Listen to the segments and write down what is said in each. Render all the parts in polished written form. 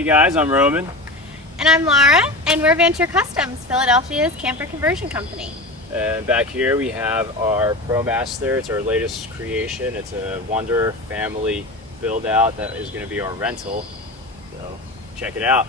Hey guys, I'm Roman. And I'm Laura, and we're Vanture Customs, Philadelphia's camper conversion company. And back here we have our ProMaster. It's our latest creation. It's a Wanderer family build out that is going to be our rental. So check it out.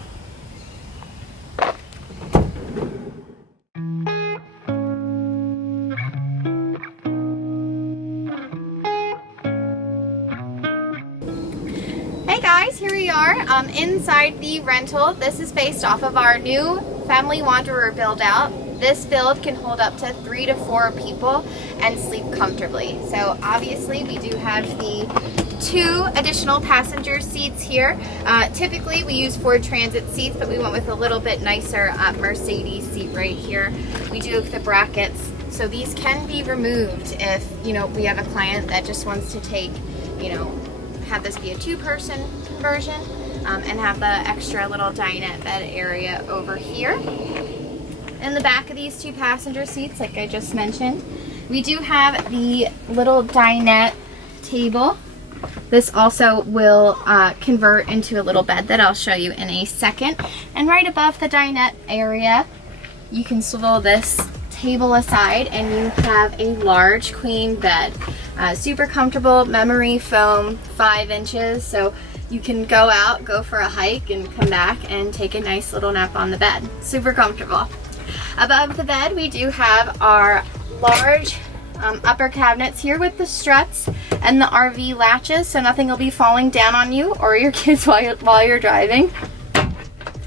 Hey guys, here we are inside the rental. This is based off of our new Family Wanderer build out. This build can hold up to 3 to 4 people and sleep comfortably. So obviously we do have the 2 additional passenger seats here. Typically we use Ford Transit seats, but we went with a little bit nicer Mercedes seat right here. We do have the brackets, so these can be removed if we have a client that just wants to take, have this be a 2-person conversion and have the extra little dinette bed area over here. In the back of these 2 passenger seats, like I just mentioned, we do have the little dinette table. This also will convert into a little bed that I'll show you in a second. And right above the dinette area, you can swivel this table aside and you have a large queen bed. Super comfortable, memory foam, 5 inches, so you can go out, go for a hike, and come back and take a nice little nap on the bed. Super comfortable. Above the bed, we do have our large upper cabinets here with the struts and the RV latches, so nothing will be falling down on you or your kids while you're driving.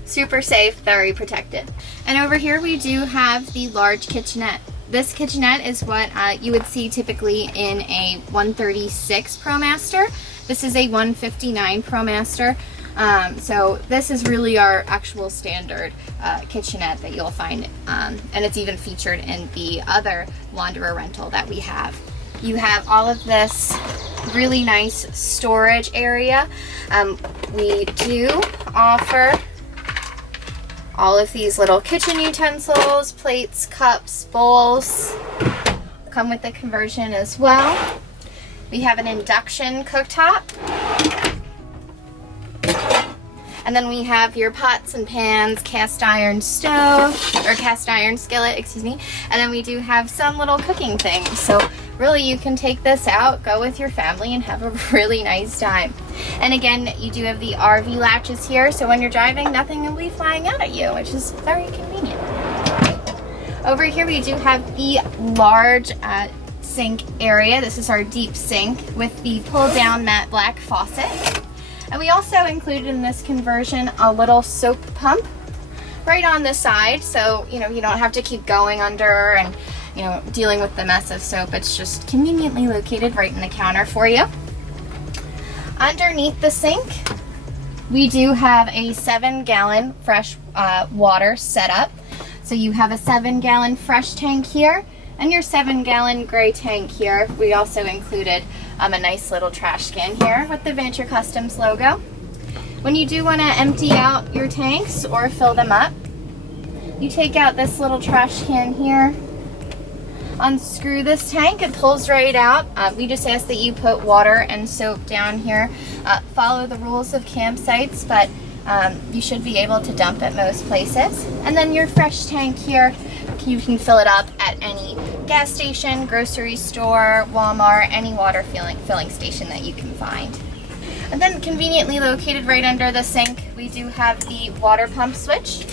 Super safe, very protected. And over here we do have the large kitchenette. This kitchenette is what you would see typically in a 136 ProMaster. This is a 159 ProMaster. So this is really our actual standard kitchenette that you'll find, and it's even featured in the other Wanderer rental that we have. You have all of this really nice storage area. We do offer all of these little kitchen utensils, plates, cups, bowls, come with the conversion as well. We have an induction cooktop. And then we have your pots and pans, cast iron stove, or cast iron skillet, excuse me. And then we do have some little cooking things. So really you can take this out, go with your family, and have a really nice time. And again, you do have the RV latches here, so when you're driving, nothing will be flying out at you, which is very convenient. Over here we do have the large sink area. This is our deep sink with the pull-down matte black faucet. And we also included in this conversion a little soap pump right on the side, so you don't have to keep going under and dealing with the mess of soap. It's just conveniently located right in the counter for you. Underneath the sink, we do have a 7-gallon fresh water setup. So you have a 7-gallon fresh tank here and your 7-gallon gray tank here. We also included a nice little trash can here with the Vanture Customs logo. When you do want to empty out your tanks or fill them up, you take out this little trash can here, unscrew this tank, it pulls right out. We just ask that you put water and soap down here. Follow the rules of campsites, but you should be able to dump at most places. And then your fresh tank here, you can fill it up at any gas station, grocery store, Walmart, any water filling station that you can find. And then conveniently located right under the sink, we do have the water pump switch.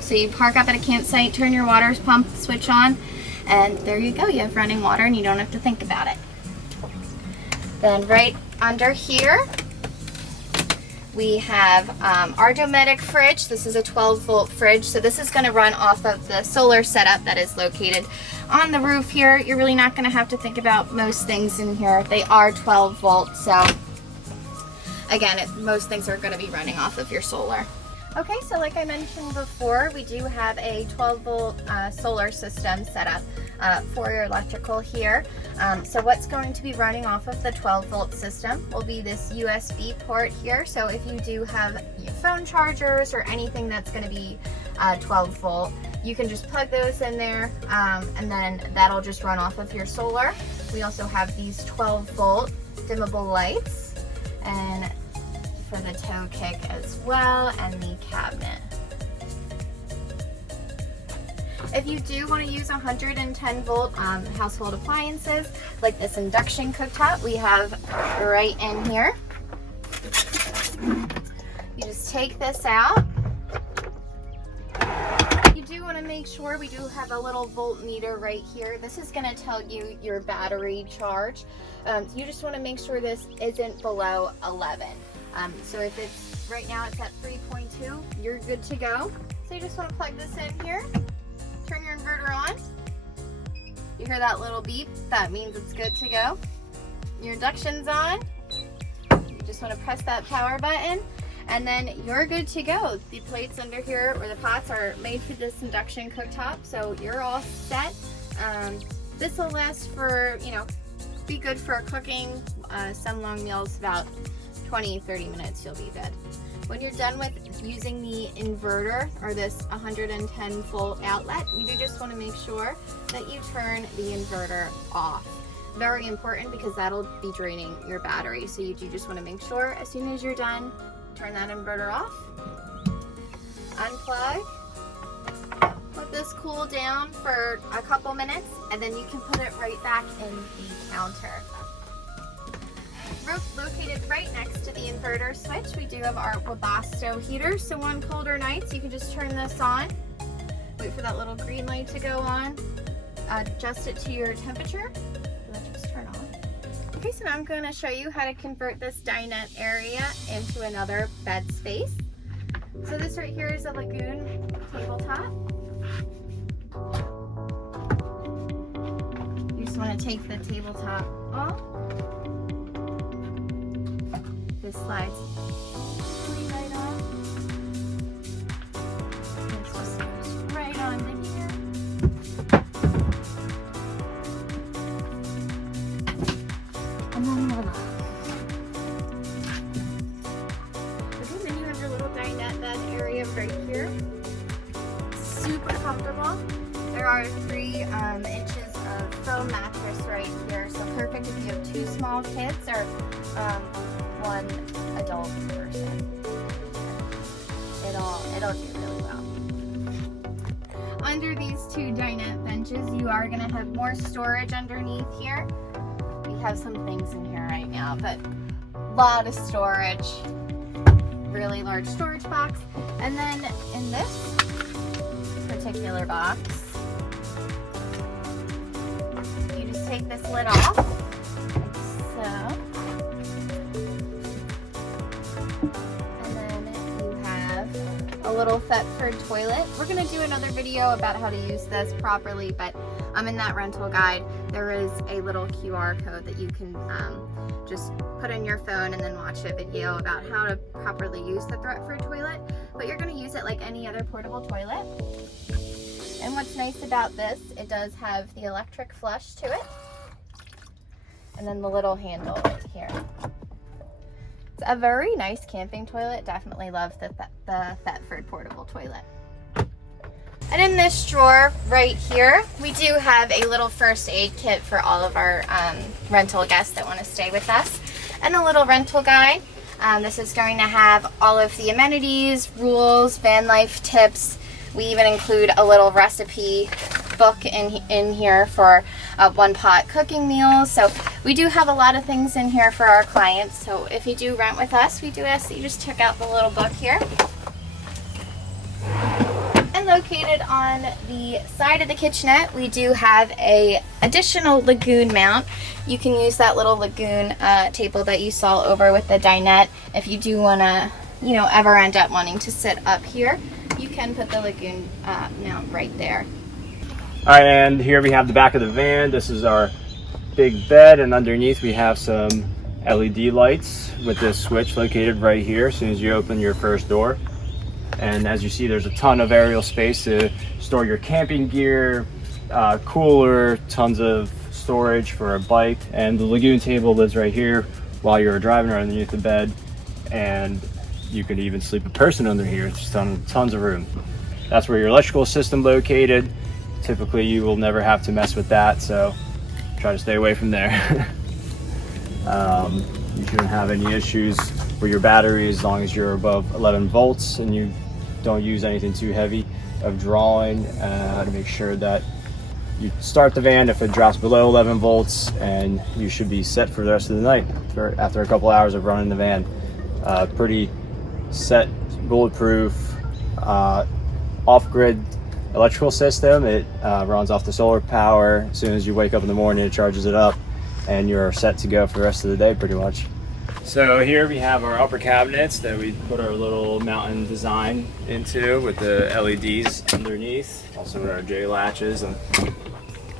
So you park up at a campsite, turn your water pump switch on, and there you go. You have running water and you don't have to think about it. Then right under here, we have our Dometic fridge. This is a 12-volt fridge, so this is going to run off of the solar setup that is located on the roof here. You're really not going to have to think about most things in here. They are 12 volts, so again, most things are going to be running off of your solar. Okay, so like I mentioned before, we do have a 12-volt solar system set up for your electrical here. So what's going to be running off of the 12-volt system will be this USB port here. So if you do have your phone chargers or anything that's going to be 12-volt, you can just plug those in there, and then that'll just run off of your solar. We also have these 12-volt dimmable lights. and for the toe kick as well, and the cabinet. If you do want to use 110 volt household appliances, like this induction cooktop we have right in here, you just take this out. You do want to make sure we do have a little voltmeter right here. This is going to tell you your battery charge. You just want to make sure this isn't below 11. So if it's right now it's at 3.2, you're good to go. So you just want to plug this in here, turn your inverter on. You hear that little beep? That means it's good to go. Your induction's on. You just want to press that power button, and then you're good to go. The plates under here, or the pots, are made for this induction cooktop, so you're all set. This will last for, be good for cooking some long meals, about 20-30 minutes you'll be good. When you're done with using the inverter, or this 110 volt outlet, you do just want to make sure that you turn the inverter off. Very important, because that'll be draining your battery. So you do just want to make sure as soon as you're done, turn that inverter off, unplug, let this cool down for a couple minutes, and then you can put it right back in the counter. Located right next to the inverter switch, we do have our Webasto heater. So on colder nights, you can just turn this on, wait for that little green light to go on, adjust it to your temperature, and then just turn on. Okay, so now I'm going to show you how to convert this dinette area into another bed space. So this right here is a lagoon tabletop. You just want to take the tabletop off. This slides right off. This just goes right onto here. And then voila. Okay, then you have your little dinette bed area right here. Super comfortable. There are 3 inches of foam mattress right here, so perfect if you have 2 small kids or 1 adult person. It'll do really well. Under these 2 dinette benches, you are going to have more storage underneath here. We have some things in here right now, but a lot of storage. Really large storage box. And then in this particular box, you just take this lid off, like so. A little Thetford toilet. We're going to do another video about how to use this properly, but in that rental guide there is a little QR code that you can just put in your phone and then watch a video about how to properly use the Thetford toilet. But you're going to use it like any other portable toilet. And what's nice about this, it does have the electric flush to it, and then the little handle right here. A very nice camping toilet. Definitely love the Thetford portable toilet. And in this drawer right here, we do have a little first aid kit for all of our rental guests that want to stay with us, and a little rental guide. This is going to have all of the amenities, rules, van life tips. We even include a little recipe book in here for one-pot cooking meals. So we do have a lot of things in here for our clients. So if you do rent with us, we do ask that you just check out the little book here. And located on the side of the kitchenette, we do have a additional lagoon mount. You can use that little lagoon table that you saw over with the dinette. If you do want to, ever end up wanting to sit up here, you can put the lagoon mount right there. All right, and here we have the back of the van. This is our big bed, and underneath we have some LED lights with this switch located right here as soon as you open your first door. And as you see, there's a ton of aerial space to store your camping gear, cooler, tons of storage for a bike. And the lagoon table lives right here while you're driving right underneath the bed. And you could even sleep a person under here. It's tons of room. That's where your electrical system located. Typically you will never have to mess with that, so try to stay away from there. You shouldn't have any issues with your battery as long as you're above 11 volts and you don't use anything too heavy of drawing. To make sure that you start the van if it drops below 11 volts, and you should be set for the rest of the night after a couple hours of running the van. Pretty set, bulletproof, off-grid electrical system. It runs off the solar power. As soon as you wake up in the morning, it charges it up, and you're set to go for the rest of the day pretty much. So here we have our upper cabinets that we put our little mountain design into with the LEDs underneath, also with our J latches, and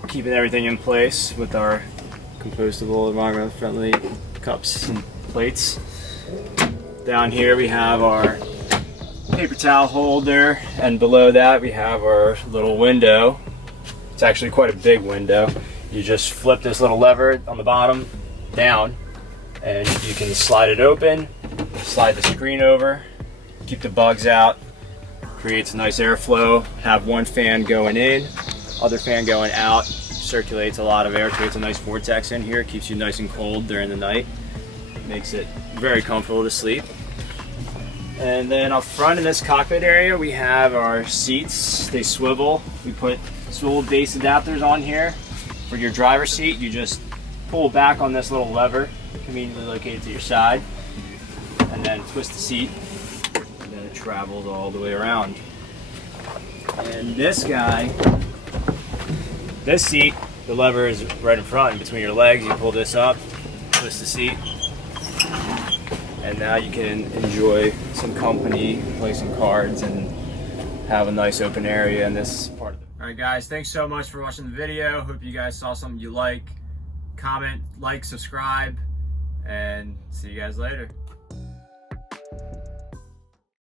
keeping everything in place with our compostable, environmentally friendly cups and plates. Down here we have our paper towel holder, and below that we have our little window. It's actually quite a big window. You just flip this little lever on the bottom down, and you can slide it open, slide the screen over, keep the bugs out, creates a nice airflow, have one fan going in, other fan going out, circulates a lot of air, creates a nice vortex in here, keeps you nice and cold during the night, makes it very comfortable to sleep. And then up front in this cockpit area we have our seats. They swivel. We put swivel base adapters on here. For your driver's seat, you just pull back on this little lever, conveniently located to your side, and then twist the seat, and then it travels all the way around. And this guy, this seat, the lever is right in front, in between your legs. You pull this up, twist the seat, and now you can enjoy some company, play some cards, and have a nice open area in this part of it. All right guys, thanks so much for watching the video. Hope you guys saw something you like. Comment, like, subscribe, and see you guys later.